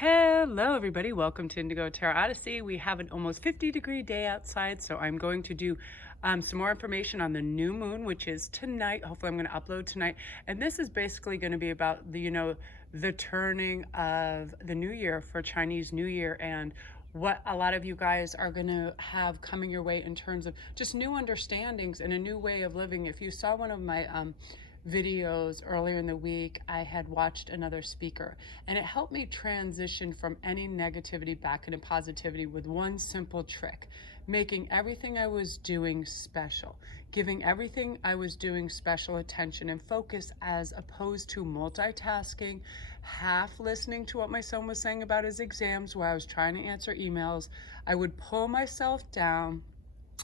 Hello everybody, welcome to Indigo Tarot Odyssey. We have an almost 50-degree day outside, so I'm going to do some more information on the new moon, which is tonight. Hopefully I'm going to upload tonight. And this is basically going to be about the turning of the new year for Chinese New Year, and what a lot of you guys are going to have coming your way in terms of just new understandings and a new way of living. If you saw one of my videos earlier in the week, I had watched another speaker, and it helped me transition from any negativity back into positivity with one simple trick: making everything I was doing special, giving everything I was doing special attention and focus, as opposed to multitasking, half listening to what my son was saying about his exams while I was trying to answer emails. I would pull myself down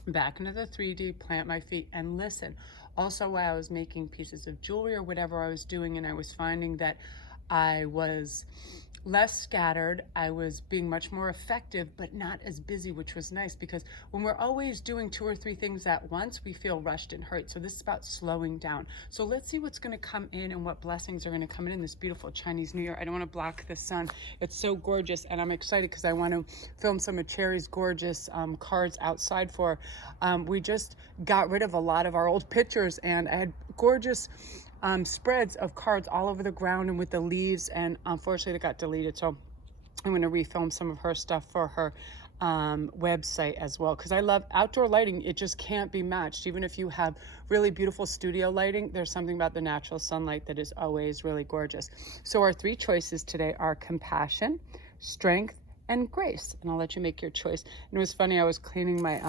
back into the 3D, plant my feet, and listen. Also, while I was making pieces of jewelry or whatever I was doing, and I was finding that I was less scattered, I was being much more effective, but not as busy, which was nice, because when we're always doing 2 or 3 things at once, we feel rushed and hurt. So this is about slowing down. So let's see what's going to come in and what blessings are going to come in this beautiful Chinese New Year. I don't want to block the sun. It's so gorgeous, and I'm excited because I want to film some of Cherry's gorgeous cards outside for we just got rid of a lot of our old pictures, and I had gorgeous spreads of cards all over the ground and with the leaves, and unfortunately it got deleted. So I'm going to refilm some of her stuff for her website as well, because I love outdoor lighting. It just can't be matched. Even if you have really beautiful studio lighting, there's something about the natural sunlight that is always really gorgeous. So our 3 choices today are compassion, strength, and grace, and I'll let you make your choice. And it was funny, I was cleaning my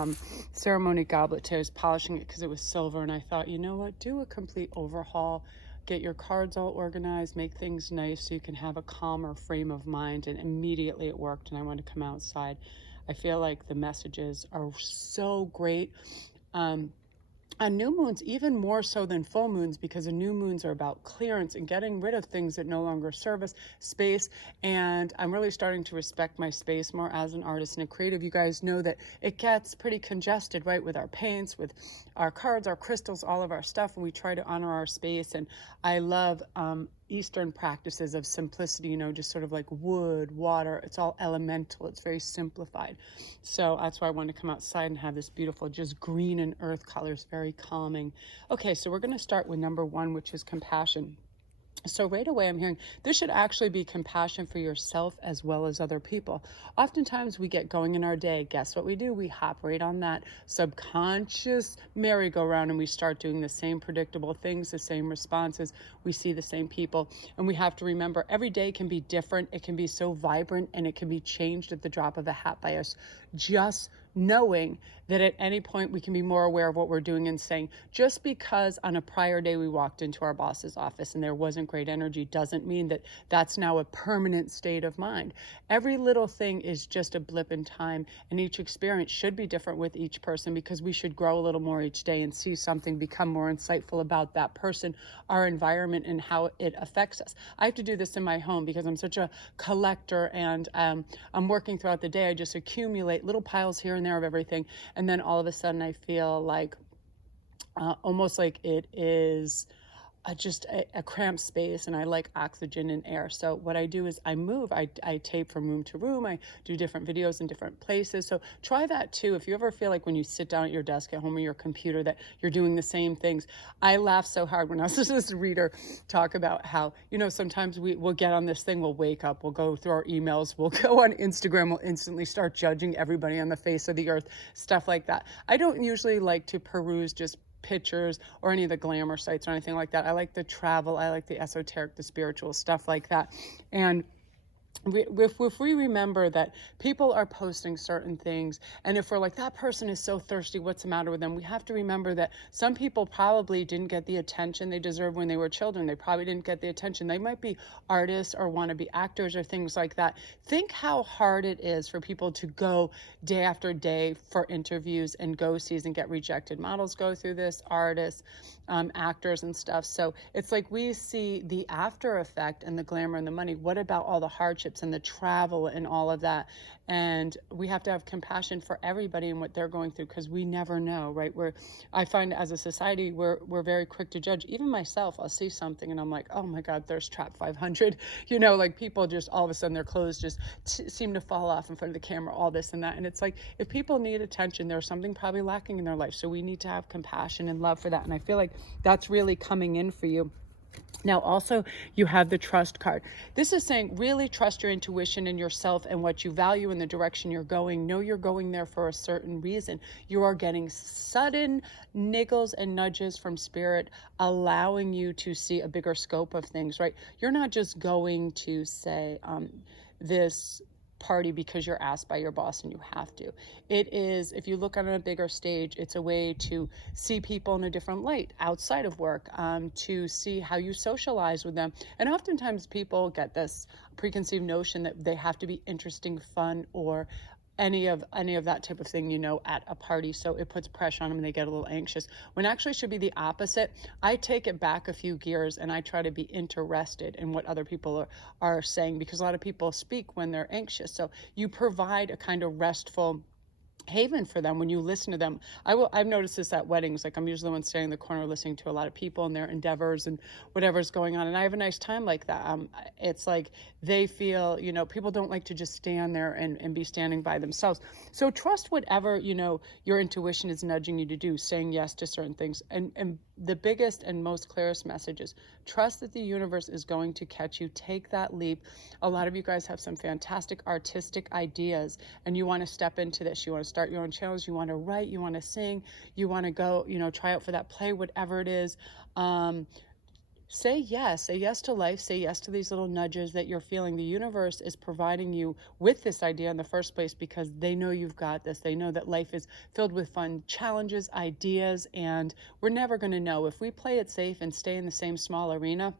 ceremony goblet today. I was polishing it because it was silver, and I thought, you know what, do a complete overhaul, get your cards all organized, make things nice so you can have a calmer frame of mind. And immediately it worked, and I wanted to come outside. I feel like the messages are so great on new moons, even more so than full moons, because the new moons are about clearance and getting rid of things that no longer serve us, space. And I'm really starting to respect my space more as an artist and a creative. You guys know that it gets pretty congested, right, with our paints, with our cards, our crystals, all of our stuff, and we try to honor our space. And I love Eastern practices of simplicity, just sort of like wood, water. It's all elemental. It's very simplified. So that's why I want to come outside and have this beautiful, just green and earth colors, very calming. Okay, so we're going to start with number 1, which is compassion. So right away, I'm hearing this should actually be compassion for yourself as well as other people. Oftentimes we get going in our day. Guess what we do? We hop right on that subconscious merry-go-round, and we start doing the same predictable things, the same responses. We see the same people, and we have to remember every day can be different. It can be so vibrant, and it can be changed at the drop of a hat by us just knowing that at any point we can be more aware of what we're doing and saying. Just because on a prior day we walked into our boss's office and there wasn't great energy doesn't mean that that's now a permanent state of mind. Every little thing is just a blip in time, and each experience should be different with each person, because we should grow a little more each day and see something, become more insightful about that person, our environment, and how it affects us. I have to do this in my home because I'm such a collector, and I'm working throughout the day. I just accumulate little piles here and there of everything, and then all of a sudden I feel like almost like it is just a cramped space, and I like oxygen and air. So what I do is I move, I tape from room to room, I do different videos in different places. So try that too. If you ever feel like when you sit down at your desk at home or your computer that you're doing the same things. I laugh so hard when I was listening to this reader talk about how, sometimes we'll get on this thing, we'll wake up, we'll go through our emails, we'll go on Instagram, we'll instantly start judging everybody on the face of the earth, stuff like that. I don't usually like to peruse just pictures or any of the glamour sites or anything like that. I like the travel, I like the esoteric, the spiritual, stuff like that. And if we remember that people are posting certain things, and if we're like, that person is so thirsty, what's the matter with them? We have to remember that some people probably didn't get the attention they deserved when they were children. They probably didn't get the attention. They might be artists or want to be actors or things like that. Think how hard it is for people to go day after day for interviews and go-sees and get rejected. Models go through this, artists, actors and stuff. So it's like we see the after effect and the glamour and the money. What about all the hardship relationships and the travel and all of that. And we have to have compassion for everybody and what they're going through, because we never know, right? I find as a society, we're very quick to judge. Even myself, I'll see something and I'm like, oh my God, there's trap 500. Like people just all of a sudden their clothes just seem to fall off in front of the camera, all this and that. And it's like, if people need attention, there's something probably lacking in their life. So we need to have compassion and love for that. And I feel like that's really coming in for you. Now, also, you have the trust card. This is saying really trust your intuition and yourself and what you value in the direction you're going. Know you're going there for a certain reason. You are getting sudden niggles and nudges from spirit, allowing you to see a bigger scope of things, right? You're not just going to say this party because you're asked by your boss and you have to. It is, if you look on a bigger stage, it's a way to see people in a different light outside of work, to see how you socialize with them. And oftentimes people get this preconceived notion that they have to be interesting, fun, or any of that type of thing, at a party. So it puts pressure on them and they get a little anxious, when actually it should be the opposite. I take it back a few gears and I try to be interested in what other people are saying, because a lot of people speak when they're anxious. So you provide a kind of restful haven for them when you listen to them. I've noticed this at weddings. Like, I'm usually the one standing in the corner listening to a lot of people and their endeavors and whatever's going on, and I have a nice time like that. It's like they feel, people don't like to just stand there and be standing by themselves. So trust whatever your intuition is nudging you to do, saying yes to certain things. And the biggest and most clearest message is trust that the universe is going to catch you. Take that leap. A lot of you guys have some fantastic artistic ideas and you want to step into this. You want to start your own channels. You want to write. You want to sing. You want to go, try out for that play, whatever it is. Say yes to life, say yes to these little nudges that you're feeling. The universe is providing you with this idea in the first place because they know you've got this. They know that life is filled with fun challenges, ideas, and we're never going to know. If we play it safe and stay in the same small arena,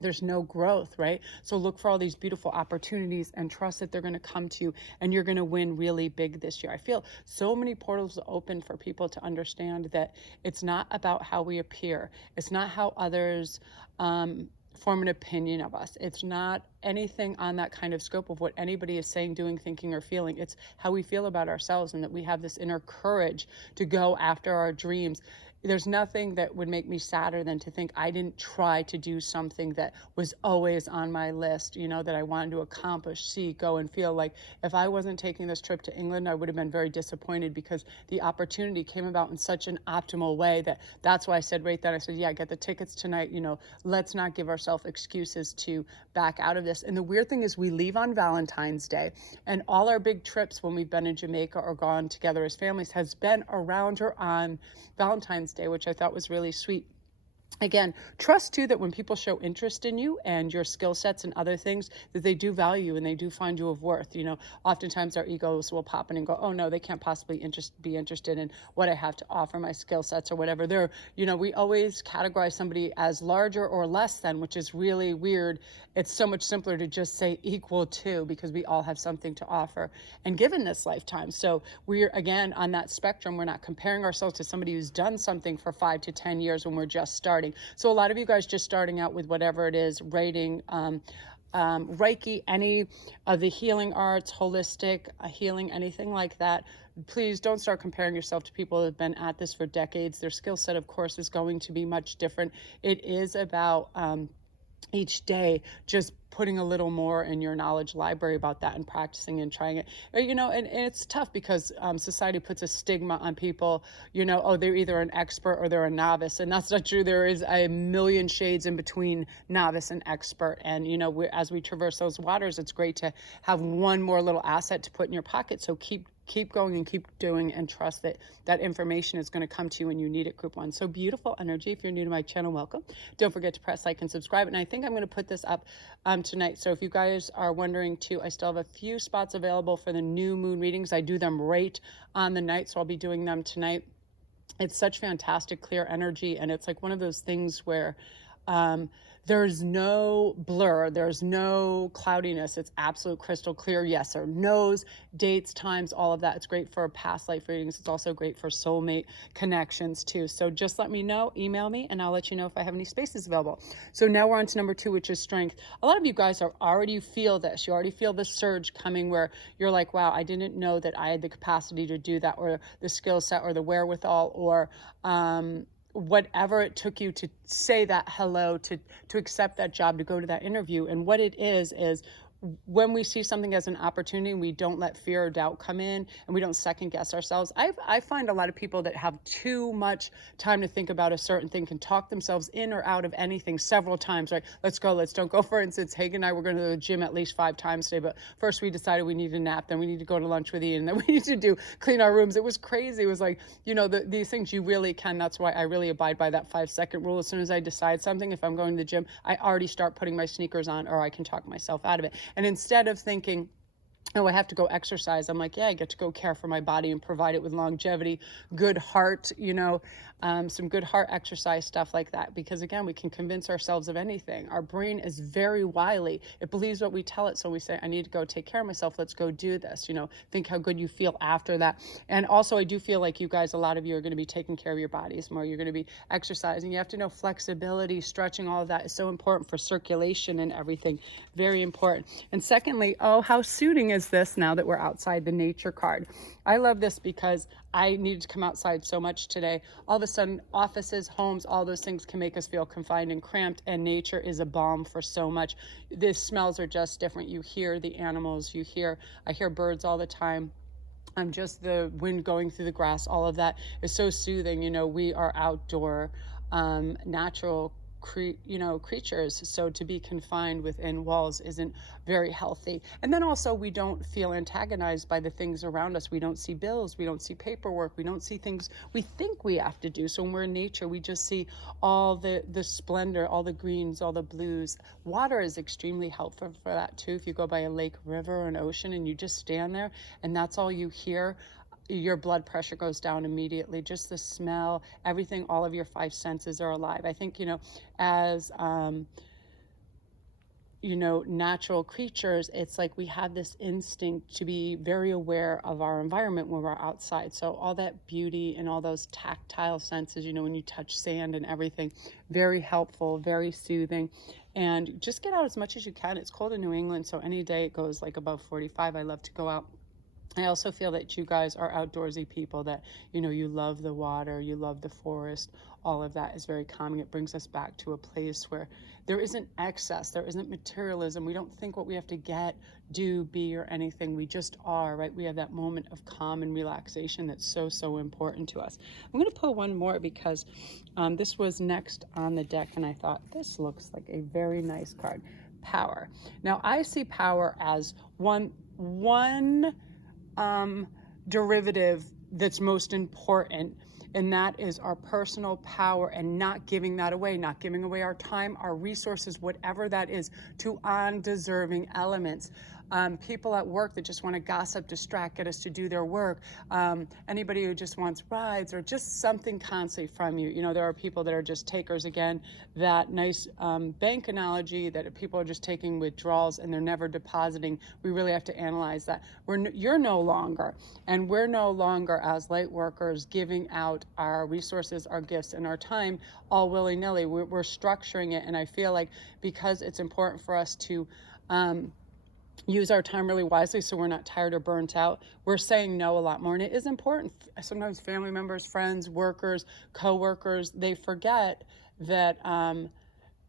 there's no growth, right? So look for all these beautiful opportunities and trust that they're going to come to you and you're going to win really big this year. I feel so many portals open for people to understand that it's not about how we appear. It's not how others form an opinion of us. It's not anything on that kind of scope of what anybody is saying, doing, thinking, or feeling. It's how we feel about ourselves and that we have this inner courage to go after our dreams. There's nothing that would make me sadder than to think I didn't try to do something that was always on my list, that I wanted to accomplish, see, go, and feel. Like if I wasn't taking this trip to England, I would have been very disappointed because the opportunity came about in such an optimal way that's why I said right then, I said, yeah, get the tickets tonight. Let's not give ourselves excuses to back out of this. And the weird thing is we leave on Valentine's Day, and all our big trips when we've been in Jamaica or gone together as families has been around or on Valentine's Day, which I thought was really sweet. Again, trust too that when people show interest in you and your skill sets and other things, that they do value and they do find you of worth. Oftentimes our egos will pop in and go, oh no, they can't possibly be interested in what I have to offer, my skill sets or whatever. We always categorize somebody as larger or less than, which is really weird. It's so much simpler to just say equal to, because we all have something to offer and give in this lifetime. So we're, again, on that spectrum. We're not comparing ourselves to somebody who's done something for 5 to 10 years when we're just starting. So a lot of you guys just starting out with whatever it is, writing, Reiki, any of the healing arts, holistic healing, anything like that, please don't start comparing yourself to people that have been at this for decades. Their skill set, of course, is going to be much different. It is about each day just putting a little more in your knowledge library about that and practicing and trying it. And it's tough because society puts a stigma on people, oh, they're either an expert or they're a novice. And that's not true. There is a million shades in between novice and expert. And, as we traverse those waters, it's great to have one more little asset to put in your pocket. So keep going and keep doing, and trust that information is going to come to you when you need it, group one. So beautiful energy. If you're new to my channel, welcome. Don't forget to press like and subscribe. And I think I'm going to put this up tonight. So if you guys are wondering too, I still have a few spots available for the new moon readings. I do them right on the night, so I'll be doing them tonight. It's such fantastic, clear energy. And it's like one of those things where there's no blur, there's no cloudiness. It's absolute crystal clear. Yes or no's, dates, times, all of that. It's great for past life readings. It's also great for soulmate connections too. So just let me know, email me, and I'll let you know if I have any spaces available. So now we're on to number 2, which is strength. A lot of you guys are already feel this. You already feel the surge coming where you're like, wow, I didn't know that I had the capacity to do that, or the skill set, or the wherewithal, or whatever it took you to say that hello, to accept that job, to go to that interview. And what it is when we see something as an opportunity, we don't let fear or doubt come in, and we don't second guess ourselves. I find a lot of people that have too much time to think about a certain thing can talk themselves in or out of anything several times, right? Let's go, let's don't go. For instance, Hagen and I were going to the gym at least 5 times today, but first we decided we need a nap, then we need to go to lunch with Ian, then we need to clean our rooms. It was crazy. It was like, these things you really can. That's why I really abide by that 5-second rule. As soon as I decide something, if I'm going to the gym, I already start putting my sneakers on, or I can talk myself out of it. And instead of thinking, oh, I have to go exercise, I'm like, yeah, I get to go care for my body and provide it with longevity, good heart, some good heart exercise, stuff like that. Because again, we can convince ourselves of anything. Our brain is very wily. It believes what we tell it. So we say, I need to go take care of myself. Let's go do this. Think how good you feel after that. And also, I do feel like you guys, a lot of you are going to be taking care of your bodies more. You're going to be exercising. You have to know flexibility, stretching, all of that is so important for circulation and everything. Very important. And secondly, oh, how soothing is this now that we're outside, the nature card. I love this because I needed to come outside so much today. All of a sudden, offices, homes, all those things can make us feel confined and cramped, and nature is a balm for so much. The smells are just different. You hear the animals, I hear birds all the time. Just the wind going through the grass, all of that is so soothing. We are outdoor, natural creatures, so to be confined within walls isn't very healthy. And then also, we don't feel antagonized by the things around us. We don't see bills, we don't see paperwork, we don't see things we think we have to do. So when we're in nature, we just see all the splendor, all the greens, all the blues. Water is extremely helpful for that too. If you go by a lake, river, or an ocean, and you just stand there and that's all you hear, your blood pressure goes down immediately. Just the smell, everything, all of your 5 senses are alive. I think, as natural creatures, it's like we have this instinct to be very aware of our environment when we're outside. So all that beauty and all those tactile senses, when you touch sand and everything, very helpful, very soothing. And just get out as much as you can. It's cold in New England, so any day it goes like above 45, I love to go out. I also feel that you guys are outdoorsy people, that, you love the water, you love the forest. All of that is very calming. It brings us back to a place where there isn't excess, there isn't materialism. We don't think what we have to get, do, be, or anything. We just are, right? We have that moment of calm and relaxation that's so, so important to us. I'm going to pull one more because this was next on the deck, and I thought this looks like a very nice card. Power. Now, I see power as one derivative that's most important, and that is our personal power, and not giving that away, not giving away our time, our resources, whatever that is, to undeserving elements. People at work that just want to gossip, distract, get us to do their work. Anybody who just wants rides or just something constantly from you. There are people that are just takers. Again, that nice bank analogy that people are just taking withdrawals and they're never depositing. We really have to analyze that. You're no longer, and we're no longer as light workers giving out our resources, our gifts, and our time all willy-nilly. We're structuring it, and I feel like because it's important for us to use our time really wisely so we're not tired or burnt out, we're saying no a lot more. And it is important. Sometimes family members, friends, workers, co-workers, they forget that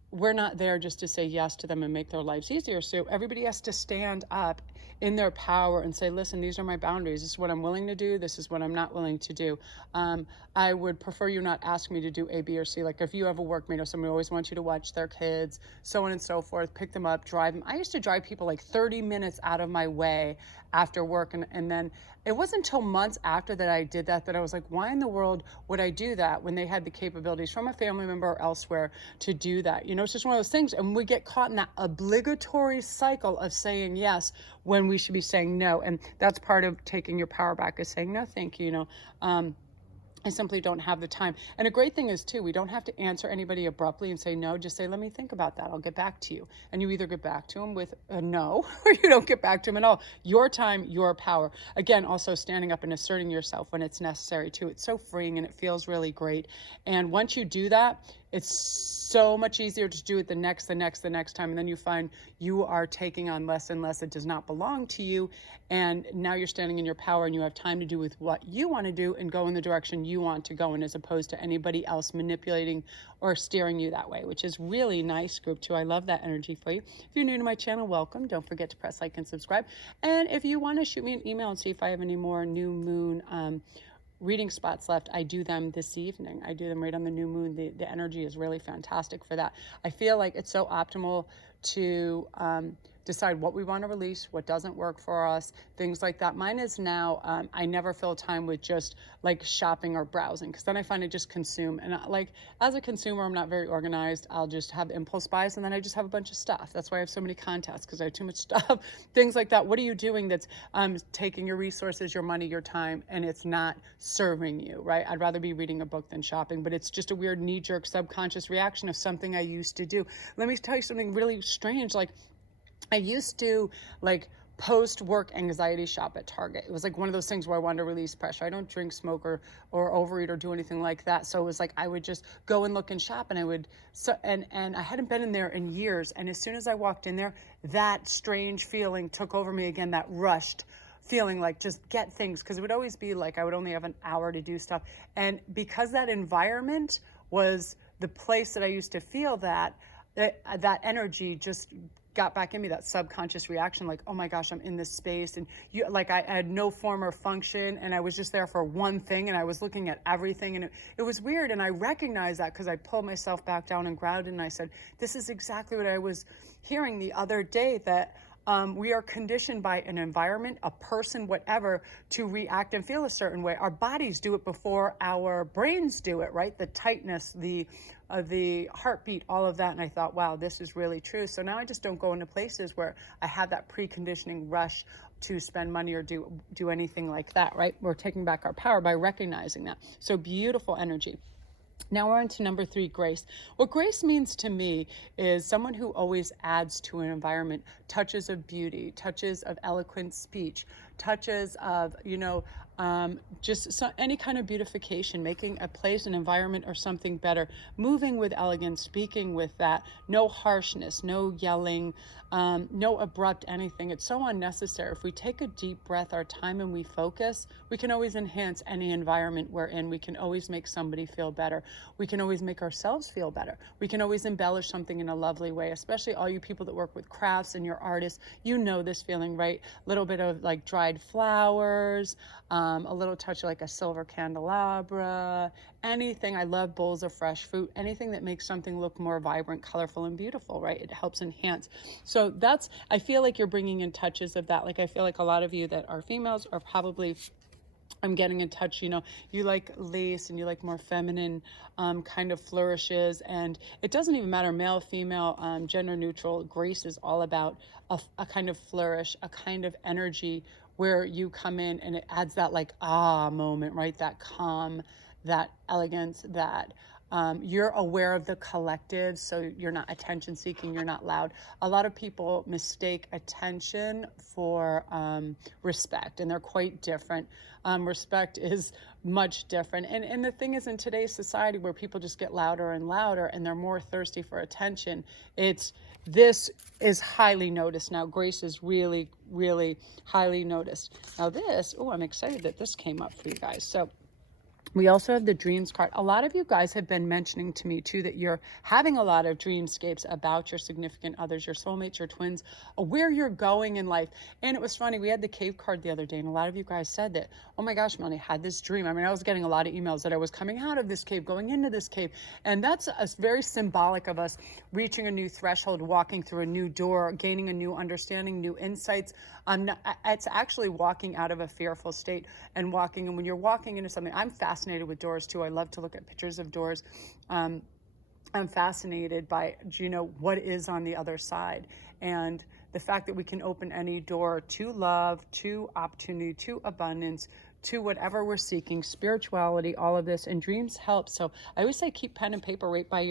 we're not there just to say yes to them and make their lives easier. So everybody has to stand up in their power and say, listen, these are my boundaries. This is what I'm willing to do. This is what I'm not willing to do. I would prefer you not ask me to do A, B, or C. Like if you have a workmate or somebody always wants you to watch their kids, so on and so forth, pick them up, drive them. I used to drive people like 30 minutes out of my way after work. And then it wasn't until months after that I did that I was like, why in the world would I do that when they had the capabilities from a family member or elsewhere to do that? It's just one of those things. And we get caught in that obligatory cycle of saying yes when we should be saying no. And that's part of taking your power back, is saying no, thank you. I simply don't have the time. And a great thing is too, we don't have to answer anybody abruptly and say no, just say, let me think about that. I'll get back to you. And you either get back to them with a no, or you don't get back to them at all. Your time, your power. Again, also standing up and asserting yourself when it's necessary too. It's so freeing and it feels really great. And once you do that, it's so much easier to do it the next time. And then you find you are taking on less and less. It does not belong to you. And now you're standing in your power and you have time to do with what you want to do and go in the direction you want to go in, as opposed to anybody else manipulating or steering you that way, which is really nice, group 2. I love that energy for you. If you're new to my channel, welcome. Don't forget to press like and subscribe. And if you want to shoot me an email and see if I have any more new moon reading spots left, I do them this evening. I do them right on the new moon. The energy is really fantastic for that. I feel like it's so optimal to decide what we want to release, what doesn't work for us, things like that. Mine is now, I never fill time with just like shopping or browsing, because then I find I just consume. And like, as a consumer, I'm not very organized. I'll just have impulse buys and then I just have a bunch of stuff. That's why I have so many contests, because I have too much stuff, things like that. What are you doing that's taking your resources, your money, your time, and it's not serving you, right? I'd rather be reading a book than shopping, but it's just a weird knee-jerk subconscious reaction of something I used to do. Let me tell you something really strange. Like, I used to like post-work anxiety shop at Target. It was like one of those things where I wanted to release pressure. I don't drink, smoke, or overeat or do anything like that. So it was like I would just go and look and shop, and I would and I hadn't been in there in years. And as soon as I walked in there, that strange feeling took over me again, that rushed feeling like just get things, because it would always be like I would only have an hour to do stuff. And because that environment was the place that I used to feel that energy just got back in me, that subconscious reaction, like, oh my gosh, I'm in this space, and you, like, I had no form or function, and I was just there for one thing, and I was looking at everything, and it was weird. And I recognized that because I pulled myself back down and grounded, and I said, this is exactly what I was hearing the other day, that we are conditioned by an environment, a person, whatever, to react and feel a certain way. Our bodies do it before our brains do it, right? The tightness, the heartbeat, all of that. And I thought, wow, this is really true. So now I just don't go into places where I have that preconditioning rush to spend money or do anything like that, right? We're taking back our power by recognizing that. So beautiful energy. Now we're on to number 3, grace. What grace means to me is someone who always adds to an environment, touches of beauty, touches of eloquent speech, touches of, any kind of beautification, making a place, an environment, or something better, moving with elegance, speaking with that, no harshness, no yelling, no abrupt anything. It's so unnecessary. If we take a deep breath, our time, and we focus, we can always enhance any environment we're in. We can always make somebody feel better. We can always make ourselves feel better. We can always embellish something in a lovely way, especially all you people that work with crafts and you're artists. You know this feeling, right? A little bit of like dried flowers, a little touch of like a silver candelabra, anything. I love bowls of fresh fruit, anything that makes something look more vibrant, colorful, and beautiful, right? It helps enhance. So I feel like you're bringing in touches of that. Like, I feel like a lot of you that are females are probably, I'm getting in touch, you like lace and you like more feminine kind of flourishes, and it doesn't even matter, male, female, gender neutral. Grace is all about a kind of flourish, a kind of energy where you come in and it adds that like moment, right? That calm, that elegance, that you're aware of the collective, so you're not attention seeking, you're not loud. A lot of people mistake attention for respect, and they're quite different. Respect is much different. And the thing is, in today's society where people just get louder and louder and they're more thirsty for attention, this is highly noticed now. Grace is really, really highly noticed. Now I'm excited that this came up for you guys. So we also have the dreams card. A lot of you guys have been mentioning to me too that you're having a lot of dreamscapes about your significant others, your soulmates, your twins, where you're going in life. And it was funny, we had the cave card the other day, and a lot of you guys said that, oh my gosh, Melanie, I had this dream. I mean, I was getting a lot of emails that I was coming out of this cave, going into this cave. And that's very symbolic of us reaching a new threshold, walking through a new door, gaining a new understanding, new insights. It's actually walking out of a fearful state and walking. And when you're walking into something, I'm fascinated with doors too. I love to look at pictures of doors. I'm fascinated by, what is on the other side, and the fact that we can open any door to love, to opportunity, to abundance, to whatever we're seeking, spirituality, all of this, and dreams help. So I always say keep pen and paper right by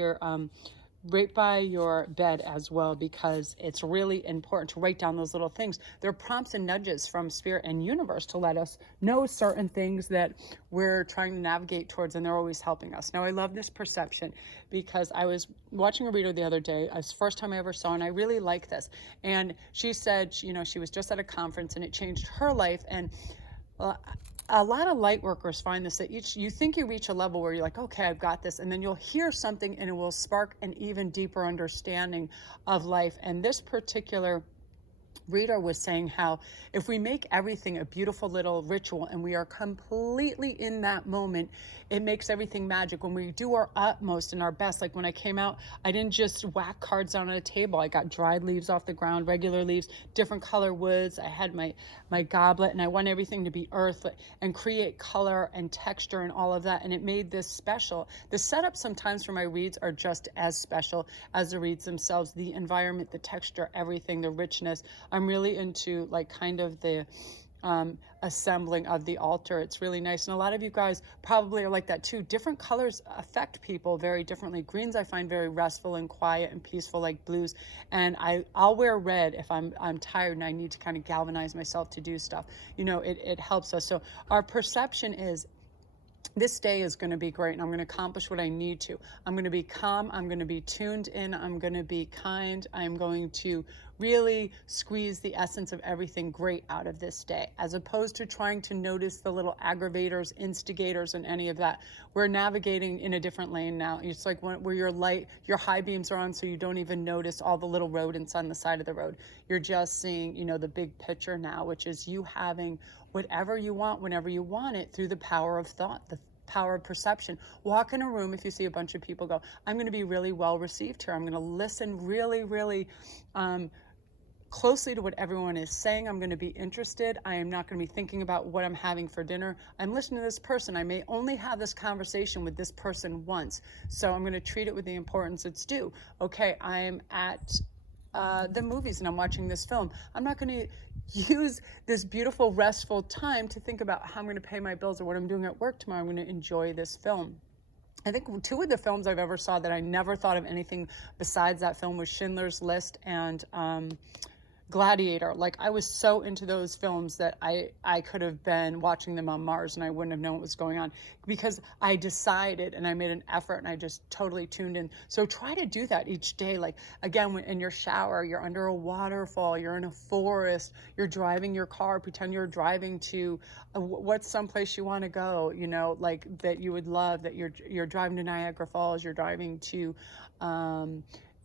your bed as well, because it's really important to write down those little things. There are prompts and nudges from spirit and universe to let us know certain things that we're trying to navigate towards, and they're always helping us. Now, I love this perception because I was watching a reader the other day. It's the first time I ever saw, and I really like this. And she said, you know, she was just at a conference and it changed her life. And a lot of light workers find this, that you think you reach a level where you're like, okay, I've got this, and then you'll hear something and it will spark an even deeper understanding of life. And this particular reader was saying how if we make everything a beautiful little ritual and we are completely in that moment, it makes everything magic. When we do our utmost and our best, like when I came out, I didn't just whack cards down on a table. I got dried leaves off the ground, regular leaves, different color woods. I had my goblet, and I want everything to be earth and create color and texture and all of that. And it made this special. The setup sometimes for my reads are just as special as the reads themselves. The environment, the texture, everything, the richness. I'm really into like kind of the assembling of the altar. It's really nice. And a lot of you guys probably are like that too. Different colors affect people very differently. Greens I find very restful and quiet and peaceful, like blues. And I'll wear red if I'm tired and I need to kind of galvanize myself to do stuff. You know, it helps us. So our perception is, this day is going to be great, and I'm going to accomplish what I need to. I'm going to be calm. I'm going to be tuned in. I'm going to be kind. I'm going to really squeeze the essence of everything great out of this day, as opposed to trying to notice the little aggravators, instigators, and any of that. We're navigating in a different lane now. It's like where your high beams are on, so you don't even notice all the little rodents on the side of the road. You're just seeing, you know, the big picture now, which is you having whatever you want, whenever you want it, through the power of thought, the power of perception. Walk in a room, if you see a bunch of people, go, I'm going to be really well received here. I'm going to listen really, really closely to what everyone is saying. I'm going to be interested. I am not going to be thinking about what I'm having for dinner. I'm listening to this person. I may only have this conversation with this person once, so I'm going to treat it with the importance it's due. Okay, I am at the movies and I'm watching this film. I'm not going to use this beautiful, restful time to think about how I'm going to pay my bills or what I'm doing at work tomorrow. I'm going to enjoy this film. I think two of the films I've ever saw that I never thought of anything besides that film was Schindler's List and Gladiator. Like, I was so into those films that I could have been watching them on Mars and I wouldn't have known what was going on, because I decided and I made an effort and I just totally tuned in. So try to do that each day. Like, again, when in your shower, you're under a waterfall, you're in a forest, you're driving your car, pretend you're driving to what's someplace you want to go, you know, like that you would love, that you're driving to Niagara Falls, you're driving to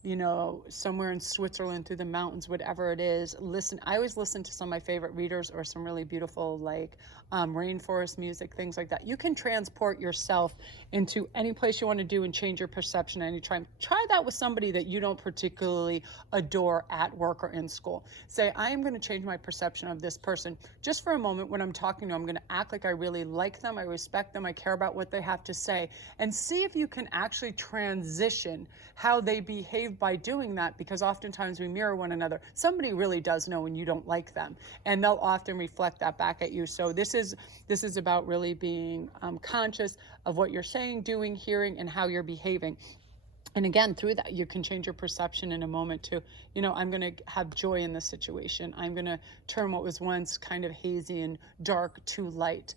you know, somewhere in Switzerland through the mountains, whatever it is. Listen, I always listen to some of my favorite readers or some really beautiful like rainforest music, things like that. You can transport yourself into any place you want to do and change your perception anytime. Try that with somebody that you don't particularly adore at work or in school. Say, I am going to change my perception of this person just for a moment. When I'm talking to them, I'm going to act like I really like them, I respect them, I care about what they have to say, and see if you can actually transition how they behave by doing that, because oftentimes we mirror one another. Somebody really does know when you don't like them, and they'll often reflect that back at you. So this is about really being conscious of what you're saying, doing, hearing, and how you're behaving. And again, through that, you can change your perception in a moment to, you know, I'm going to have joy in this situation. I'm going to turn what was once kind of hazy and dark to light.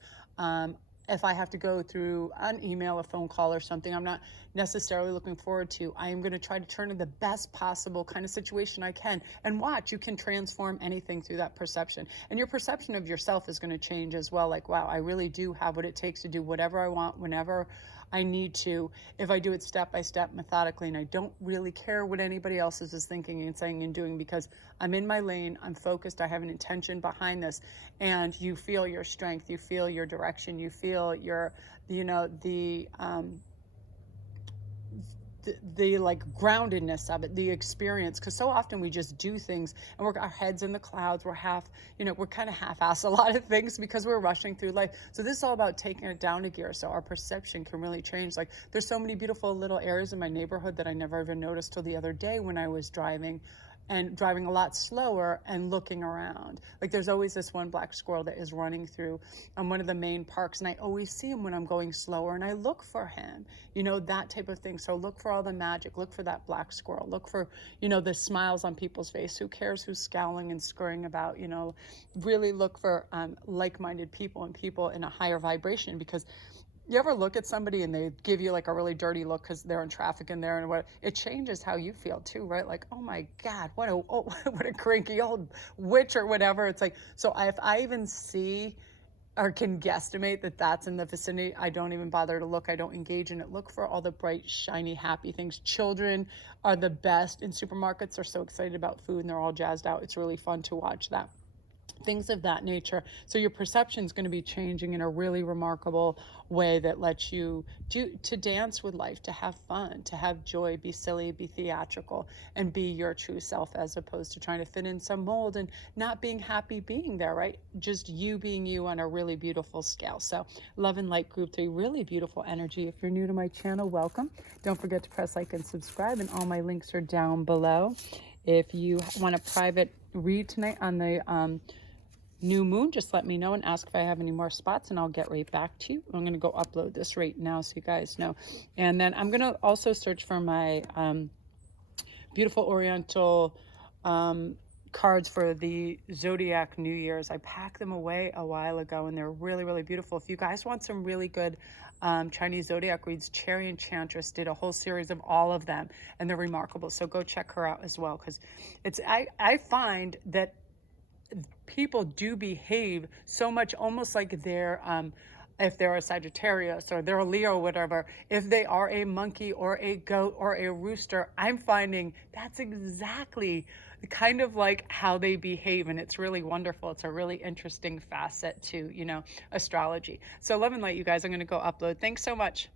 If I have to go through an email, a phone call, or something I'm not necessarily looking forward to, I am going to try to turn in the best possible kind of situation I can. And watch, you can transform anything through that perception. And your perception of yourself is going to change as well. Like, wow, I really do have what it takes to do whatever I want, whenever I need to, if I do it step by step, methodically, and I don't really care what anybody else is thinking and saying and doing, because I'm in my lane, I'm focused, I have an intention behind this. And you feel your strength, you feel your direction, you feel your, you know, the like groundedness of it, the experience. Because so often we just do things and our heads in the clouds, we're kind of half-assed a lot of things because we're rushing through life. So this is all about taking it down a gear so our perception can really change. Like, there's so many beautiful little areas in my neighborhood that I never even noticed till the other day when I was driving, and driving a lot slower and looking around. Like there's always this one black squirrel that is running through one of the main parks, and I always see him when I'm going slower, and I look for him, you know, that type of thing. So look for all the magic, look for that black squirrel, look for, you know, the smiles on people's face. Who cares who's scowling and scurrying about, you know? Really look for like-minded people and people in a higher vibration, because you ever look at somebody and they give you like a really dirty look because they're in traffic in there, and what it changes how you feel too, right? Like, oh my God, what a what a cranky old witch or whatever. It's like, so if I even see or can guesstimate that that's in the vicinity, I don't even bother to look. I don't engage in it. Look for all the bright, shiny, happy things. Children are the best in supermarkets. They're so excited about food and they're all jazzed out. It's really fun to watch that. Things of that nature. So your perception is going to be changing in a really remarkable way that lets you to dance with life, to have fun, to have joy, be silly, be theatrical, and be your true self, as opposed to trying to fit in some mold and not being happy being there, right? Just you being you on a really beautiful scale. So love and light group 3, really beautiful energy. If you're new to my channel, welcome. Don't forget to press like and subscribe, and all my links are down below. If you want a private read tonight on the new moon, just let me know and ask if I have any more spots, and I'll get right back to you. I'm going to go upload this right now so you guys know. And then I'm going to also search for my beautiful Oriental cards for the Zodiac New Year's. I packed them away a while ago, and they're really, really beautiful. If you guys want some really good Chinese Zodiac reads, Cherry Enchantress did a whole series of all of them, and they're remarkable. So go check her out as well, because it's I find that people do behave so much almost like they're if they're a Sagittarius or they're a Leo or whatever, if they are a monkey or a goat or a rooster, I'm finding that's exactly kind of like how they behave, and it's really wonderful. It's a really interesting facet to, you know, astrology. So love and light, you guys. I'm going to go upload. Thanks so much.